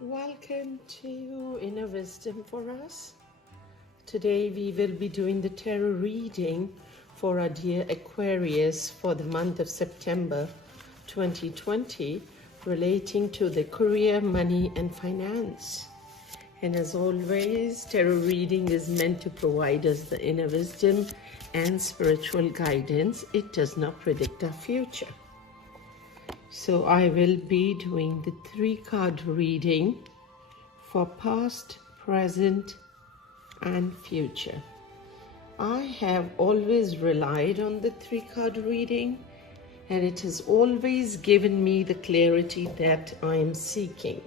Welcome to Inner Wisdom for Us. Today we will be doing the tarot reading for our dear Aquarius for the month of September 2020, relating to the career, money and finance. And as always, tarot reading is meant to provide us the inner wisdom and spiritual guidance. It does not predict our future. So I will be doing the 3-card reading for past, present and future. I have always relied on the 3-card reading, and it has always given me the clarity that I am seeking.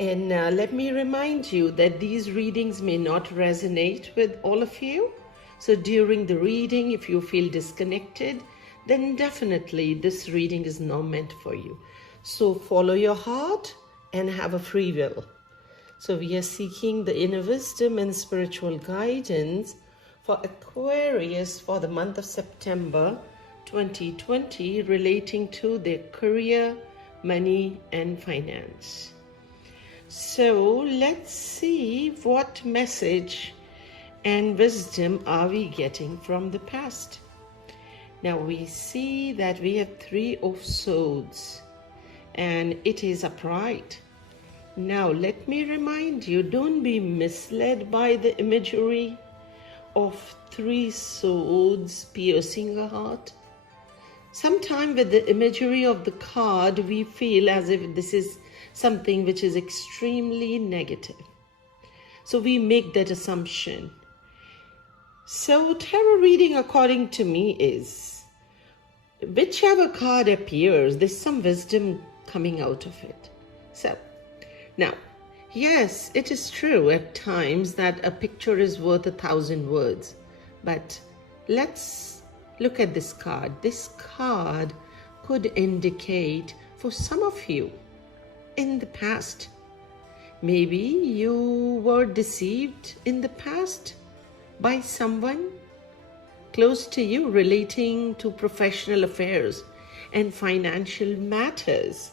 And let me remind you that these readings may not resonate with all of you. So during the reading, if you feel disconnected, then definitely this reading is not meant for you. So follow your heart and have a free will. So we are seeking the inner wisdom and spiritual guidance for Aquarius for the month of September 2020, relating to their career, money and finance. So let's see what message and wisdom are we getting from the past. Now we see that we have 3 of Swords and it is upright. Now let me remind you, don't be misled by the imagery of 3 swords piercing a heart. Sometimes with the imagery of the card, we feel as if this is something which is extremely negative. So we make that assumption. So tarot reading, according to me, is whichever card appears, there's some wisdom coming out of it. So now, yes, it is true at times that a picture is worth 1,000 words. But let's look at this card. This card could indicate for some of you in the past. Maybe you were deceived in the past by someone close to you, relating to professional affairs and financial matters.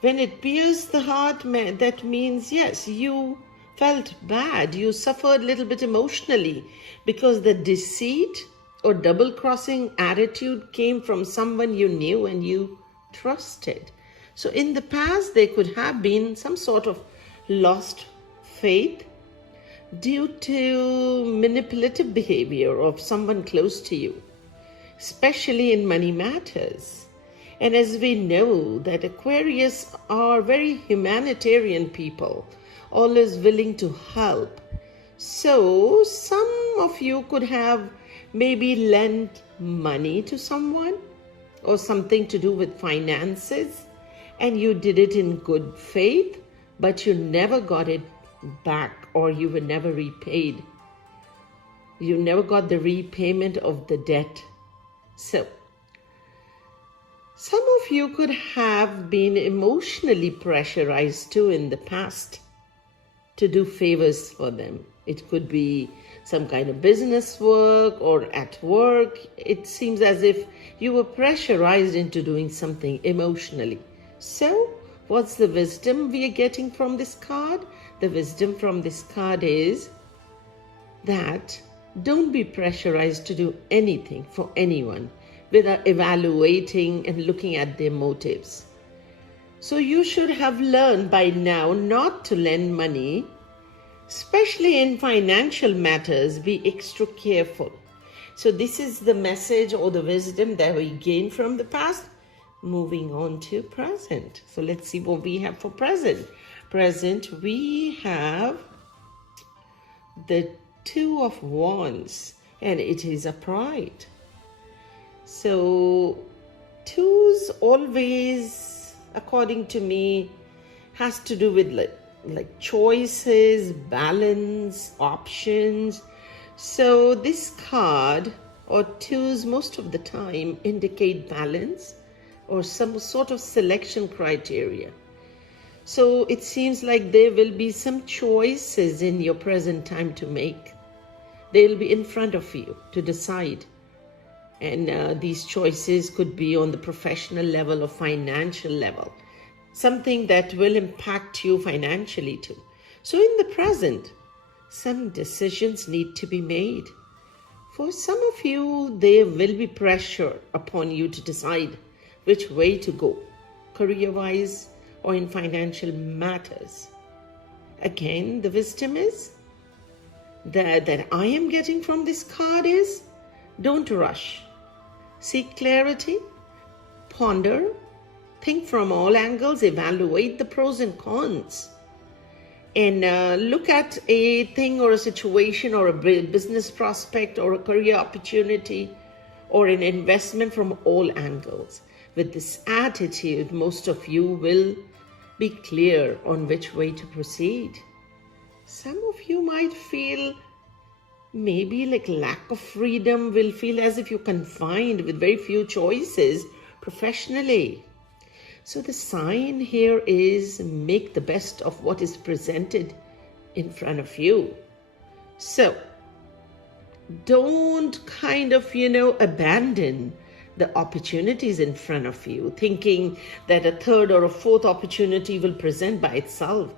When it pierces the heart, that means, yes, you felt bad. You suffered a little bit emotionally because the deceit or double-crossing attitude came from someone you knew and you trusted. So in the past, there could have been some sort of lost faith due to manipulative behavior of someone close to you, especially in money matters. And as we know that Aquarius are very humanitarian people, always willing to help. So some of you could have maybe lent money to someone or something to do with finances, and you did it in good faith, but you never got it back, or you were never repaid. You never got the repayment of the debt. So some of you could have been emotionally pressurized too in the past to do favors for them. It could be some kind of business work or at work. It seems as if you were pressurized into doing something emotionally. So what's the wisdom we are getting from this card? The wisdom from this card is that don't be pressurized to do anything for anyone without evaluating and looking at their motives. So you should have learned by now not to lend money, especially in financial matters. Be extra careful. So this is the message or the wisdom that we gained from the past. Moving on to present. So let's see what we have for present. Present, we have the 2 of Wands and it is upright. So 2s always, according to me, has to do with like choices, balance, options. So this card or 2s most of the time indicate balance or some sort of selection criteria. So it seems like there will be some choices in your present time to make. They will be in front of you to decide. And these choices could be on the professional level or financial level. something that will impact you financially too. So in the present, some decisions need to be made. For some of you, there will be pressure upon you to decide which way to go, career-wise or in financial matters. Again, the wisdom is that I am getting from this card is, don't rush. Seek clarity, ponder, think from all angles, evaluate the pros and cons, and look at a thing or a situation or a business prospect or a career opportunity or an investment from all angles. With this attitude, most of you will be clear on which way to proceed. Some of you might feel maybe like lack of freedom, will feel as if you're confined with very few choices professionally. So the sign here is make the best of what is presented in front of you. So don't abandon the opportunities in front of you, thinking that a third or a fourth opportunity will present by itself.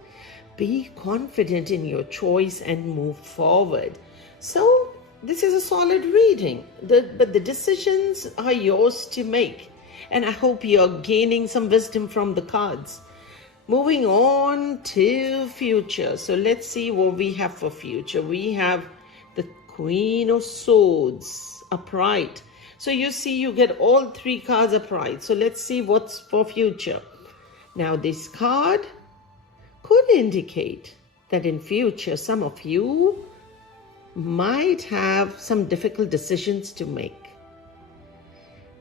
Be confident in your choice and move forward. So this is a solid reading, but the decisions are yours to make. And I hope you're gaining some wisdom from the cards. Moving on to future. So let's see what we have for future. We have the Queen of Swords upright. So you see, you get all three cards upright. So let's see what's for future. Now this card could indicate that in future, some of you might have some difficult decisions to make.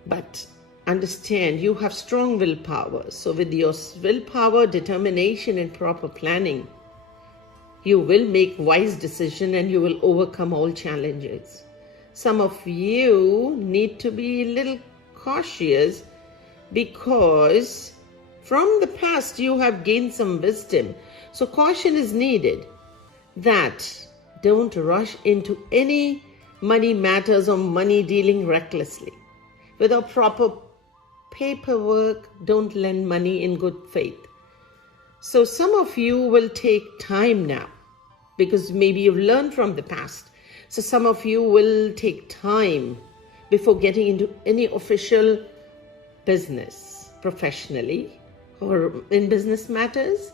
But understand, you have strong willpower. So with your willpower, determination, and proper planning, you will make wise decisions and you will overcome all challenges. Some of you need to be a little cautious because from the past you have gained some wisdom. So caution is needed that don't rush into any money matters or money dealing recklessly. Without proper paperwork, don't lend money in good faith. So some of you will take time now because maybe you've learned from the past. So some of you will take time before getting into any official business professionally or in business matters,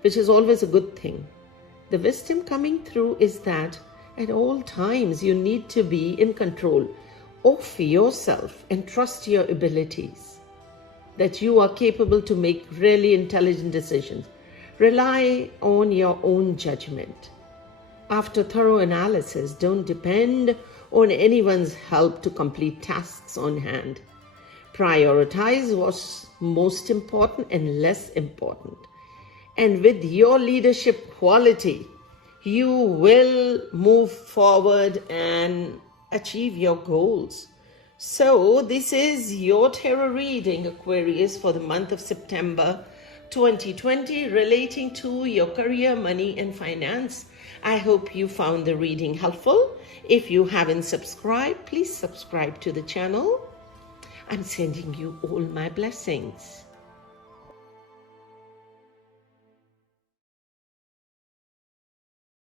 which is always a good thing. The wisdom coming through is that at all times you need to be in control of yourself and trust your abilities, that you are capable to make really intelligent decisions. Rely on your own judgment. After thorough analysis, don't depend on anyone's help to complete tasks on hand. Prioritize what's most important and less important. And with your leadership quality, you will move forward and achieve your goals. So this is your tarot reading, Aquarius, for the month of September 2020, relating to your career, money, and finance. I hope you found the reading helpful. If you haven't subscribed, please subscribe to the channel. I'm sending you all my blessings.